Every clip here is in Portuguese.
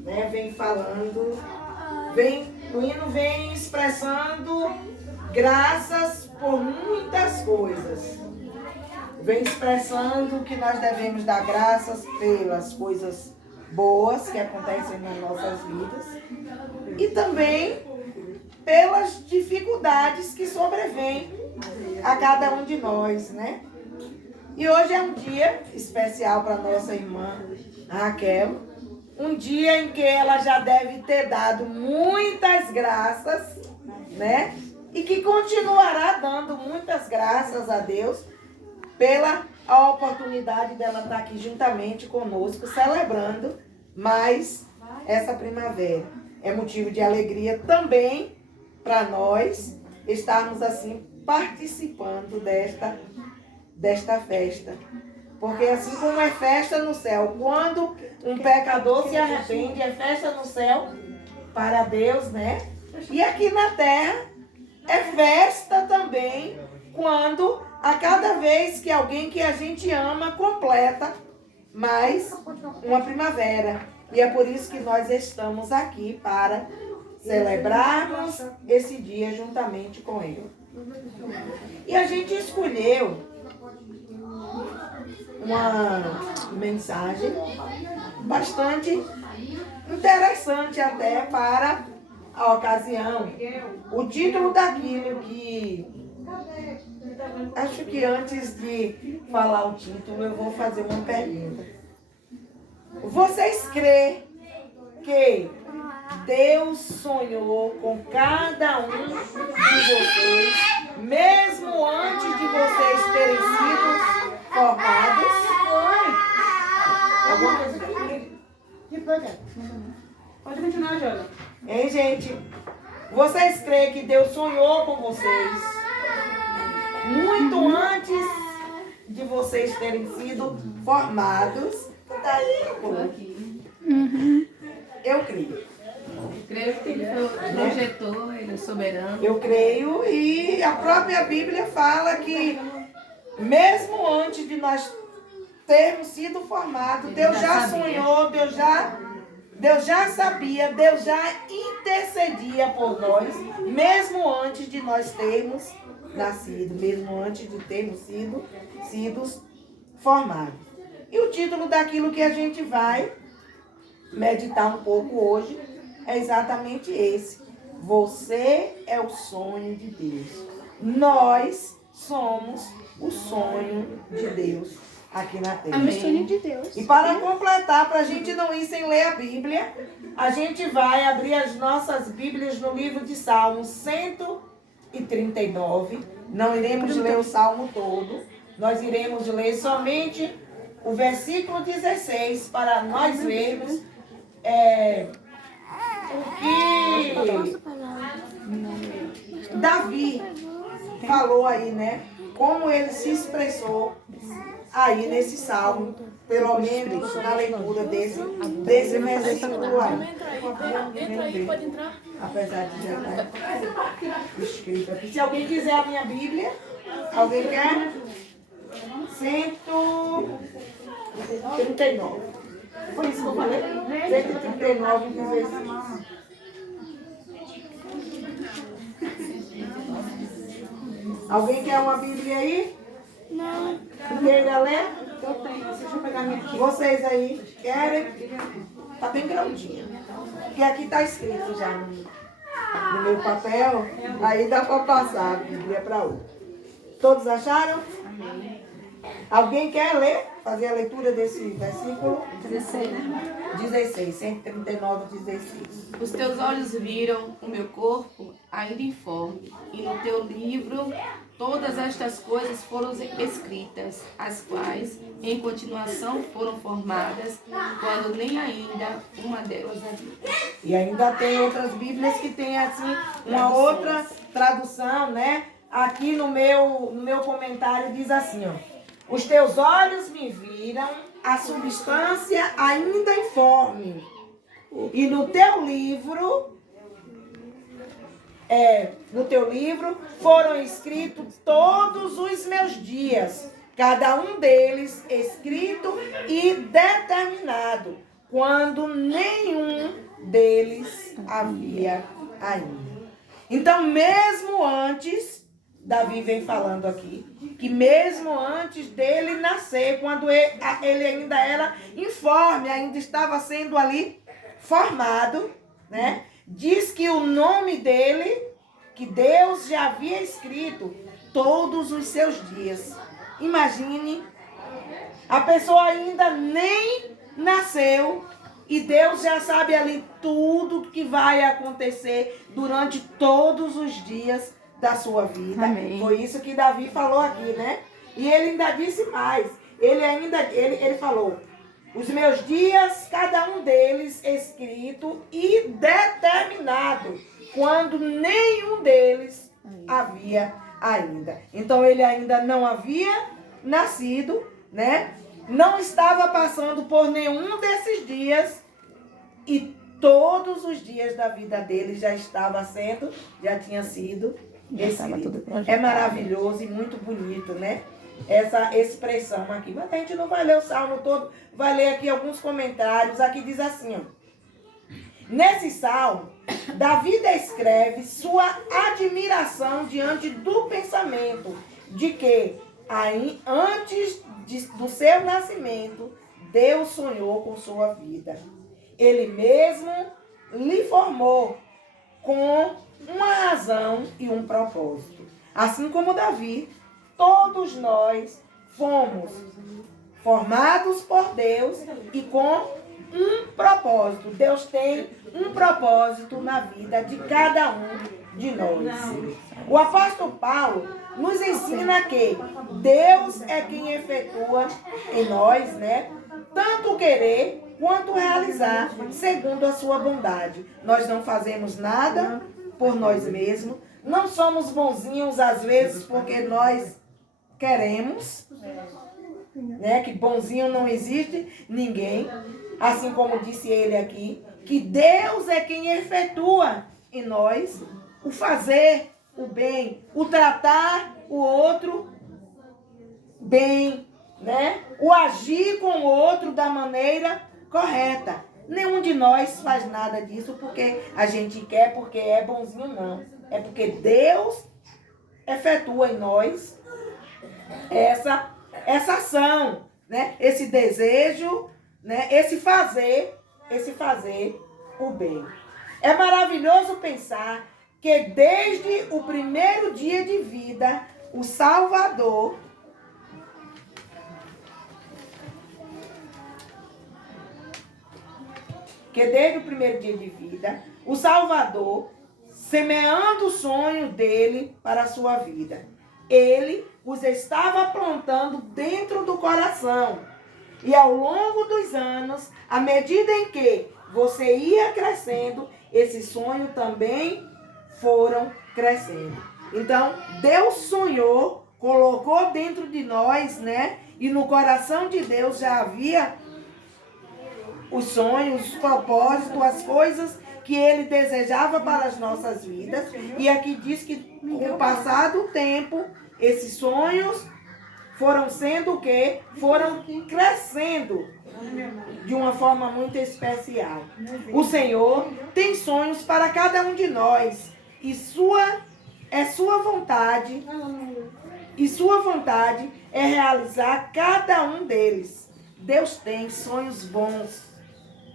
né, vem falando, o hino vem expressando graças por muitas coisas. Vem expressando que nós devemos dar graças pelas coisas boas que acontecem nas nossas vidas e também pelas dificuldades que sobrevêm a cada um de nós, né? E hoje é um dia especial para nossa irmã Raquel, um dia em que ela já deve ter dado muitas graças, né? E que continuará dando muitas graças a Deus pela oportunidade dela estar aqui juntamente conosco, celebrando mais essa primavera. É motivo de alegria também para nós estarmos assim participando desta festa. Porque assim como é festa no céu, quando um pecador se arrepende, é festa no céu para Deus, né? E aqui na terra é festa também quando a cada vez que alguém que a gente ama completa mais uma primavera. E é por isso que nós estamos aqui para celebrarmos esse dia juntamente com ele. E a gente escolheu uma mensagem bastante interessante até para a ocasião. O título daquilo que... Acho que antes de falar o título, eu vou fazer uma pergunta. Vocês creem que Deus sonhou com cada um de vocês, mesmo antes de vocês terem sido formados? Alguma coisa aqui? Pode continuar, Jana. Hein, gente? Vocês creem que Deus sonhou com vocês muito antes de vocês terem sido formados? Daí, eu creio. Creio que ele projetou, ele é soberano. Eu creio, e a própria Bíblia fala que mesmo antes de nós termos sido formados, Deus já sonhou, Deus já sabia, Deus já intercedia por nós, mesmo antes de nós termos nascido, mesmo antes de termos sido formados. E o título daquilo que a gente vai meditar um pouco hoje é exatamente esse. Você é o sonho de Deus. Nós somos o sonho de Deus aqui na terra. Amém. O sonho de Deus. E para completar, para a gente não ir sem ler a Bíblia, a gente vai abrir as nossas Bíblias no livro de Salmos 139. Não iremos ler o Salmo todo. Nós iremos ler somente o versículo 16 para nós vermos o que Davi falou aí, né? Como ele se expressou aí nesse salmo, pelo menos na leitura desse versículo aí. Entra aí, pode entrar. Apesar de já estar escrito aqui. Se alguém quiser a minha Bíblia, alguém quer? 139. Foi isso que eu falei? 139 versículos. Alguém quer uma Bíblia aí? Não. Ninguém quer ler? Eu tenho, deixa eu pegar minha aqui. Vocês aí querem? Tá bem grandinha. Porque aqui está escrito já no meu papel. Aí dá para passar a Bíblia para outro. Todos acharam? Amém. Alguém quer ler? Fazer a leitura desse versículo? 16, né? 16, 139, 16. Os teus olhos viram o meu corpo ainda informe, e no teu livro todas estas coisas foram escritas, as quais, em continuação, foram formadas, quando nem ainda uma delas havia. E ainda tem outras Bíblias que tem assim uma outra tradução, né? Aqui no meu comentário diz assim, ó: os teus olhos me viram a substância ainda informe, e no teu livro foram escritos todos os meus dias, cada um deles escrito e determinado, quando nenhum deles havia ainda. Então, mesmo antes, Davi vem falando aqui, que mesmo antes dele nascer, quando ele ainda era informe, ainda estava sendo ali formado, né? Diz que o nome dele, que Deus já havia escrito todos os seus dias. Imagine, a pessoa ainda nem nasceu e Deus já sabe ali tudo que vai acontecer durante todos os dias da sua vida. Amém. Foi isso que Davi falou aqui, né? E ele ainda disse mais. Ele falou: os meus dias, cada um deles escrito e determinado, quando nenhum deles havia ainda. Então ele ainda não havia nascido, né? Não estava passando por nenhum desses dias e todos os dias da vida dele já tinha sido escrito. É maravilhoso e muito bonito, né? Essa expressão aqui. Mas a gente não vai ler o salmo todo, vai ler aqui alguns comentários. Aqui diz assim, ó. Nesse salmo, Davi descreve sua admiração diante do pensamento de que, antes do seu nascimento, Deus sonhou com sua vida. Ele mesmo lhe formou com uma razão e um propósito. Assim como Davi, todos nós fomos formados por Deus e com um propósito. Deus tem um propósito na vida de cada um de nós. O apóstolo Paulo nos ensina que Deus é quem efetua em nós, né? Tanto o querer quanto o realizar, segundo a sua bondade. Nós não fazemos nada por nós mesmos. Não somos bonzinhos às vezes porque nós queremos, né? Que bonzinho não existe ninguém. Assim como disse ele aqui, que Deus é quem efetua em nós o fazer o bem, o tratar o outro bem, né? O agir com o outro da maneira correta. Nenhum de nós faz nada disso porque a gente quer, porque é bonzinho, não. É porque Deus efetua em nós essa ação, né? Esse desejo, né? Esse fazer o bem. É maravilhoso pensar que desde o primeiro dia de vida, o Salvador semeando o sonho dele para a sua vida, ele os estava plantando dentro do coração. E ao longo dos anos, à medida em que você ia crescendo, esse sonho também foram crescendo. Então, Deus sonhou, colocou dentro de nós, né? E no coração de Deus já havia os sonhos, os propósitos, as coisas que Ele desejava para as nossas vidas. E aqui diz que, com o passar do tempo, esses sonhos foram sendo o quê? Foram crescendo de uma forma muito especial. O Senhor tem sonhos para cada um de nós. E sua vontade é realizar cada um deles. Deus tem sonhos bons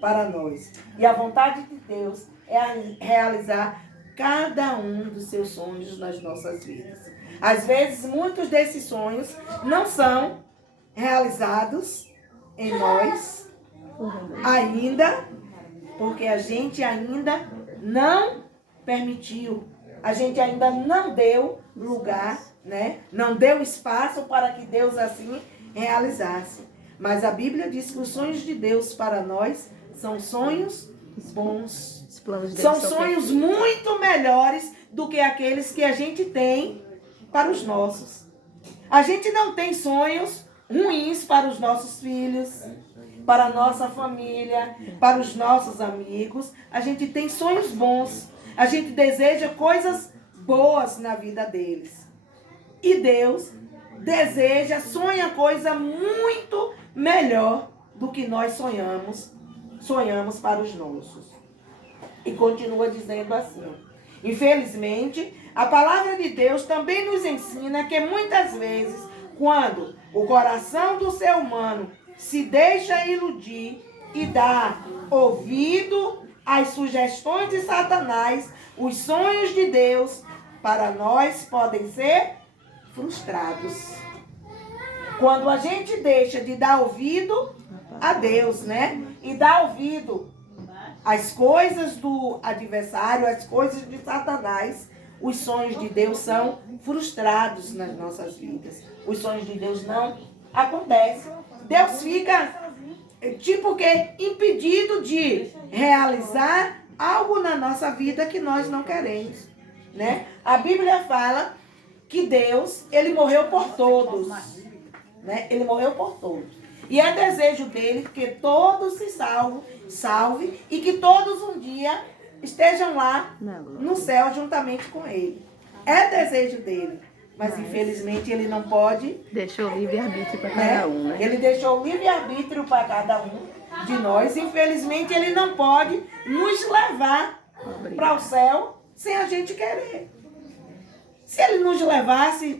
para nós. E a vontade de Deus é realizar cada um dos seus sonhos nas nossas vidas. Às vezes, muitos desses sonhos não são realizados em nós ainda, porque a gente ainda não permitiu, a gente ainda não deu lugar, né? Não deu espaço para que Deus assim realizasse. Mas a Bíblia diz que os sonhos de Deus para nós são sonhos bons. São sonhos muito melhores do que aqueles que a gente tem para os nossos. A gente não tem sonhos ruins para os nossos filhos, para a nossa família, para os nossos amigos. A gente tem sonhos bons. A gente deseja coisas boas na vida deles. E Deus sonha coisa muito melhor do que nós sonhamos sonhamos para os nossos. E continua dizendo assim, ó. Infelizmente, a palavra de Deus também nos ensina que muitas vezes, quando o coração do ser humano se deixa iludir e dá ouvido às sugestões de Satanás, os sonhos de Deus para nós podem ser frustrados. Quando a gente deixa de dar ouvido a Deus, né? E dar ouvido às coisas do adversário, às coisas de Satanás, os sonhos de Deus são frustrados nas nossas vidas. Os sonhos de Deus não acontecem. Deus fica, tipo que, impedido de realizar algo na nossa vida que nós não queremos, né? A Bíblia fala que Deus, ele morreu por todos, né? Ele morreu por todos. E é desejo dele que todos se salve e que todos um dia estejam lá no céu juntamente com ele. É desejo dele. Mas infelizmente ele não pode. Deixou o livre-arbítrio para cada um, né? Ele deixou o livre-arbítrio para cada um de nós. Infelizmente ele não pode nos levar para o céu sem a gente querer. Se ele nos levasse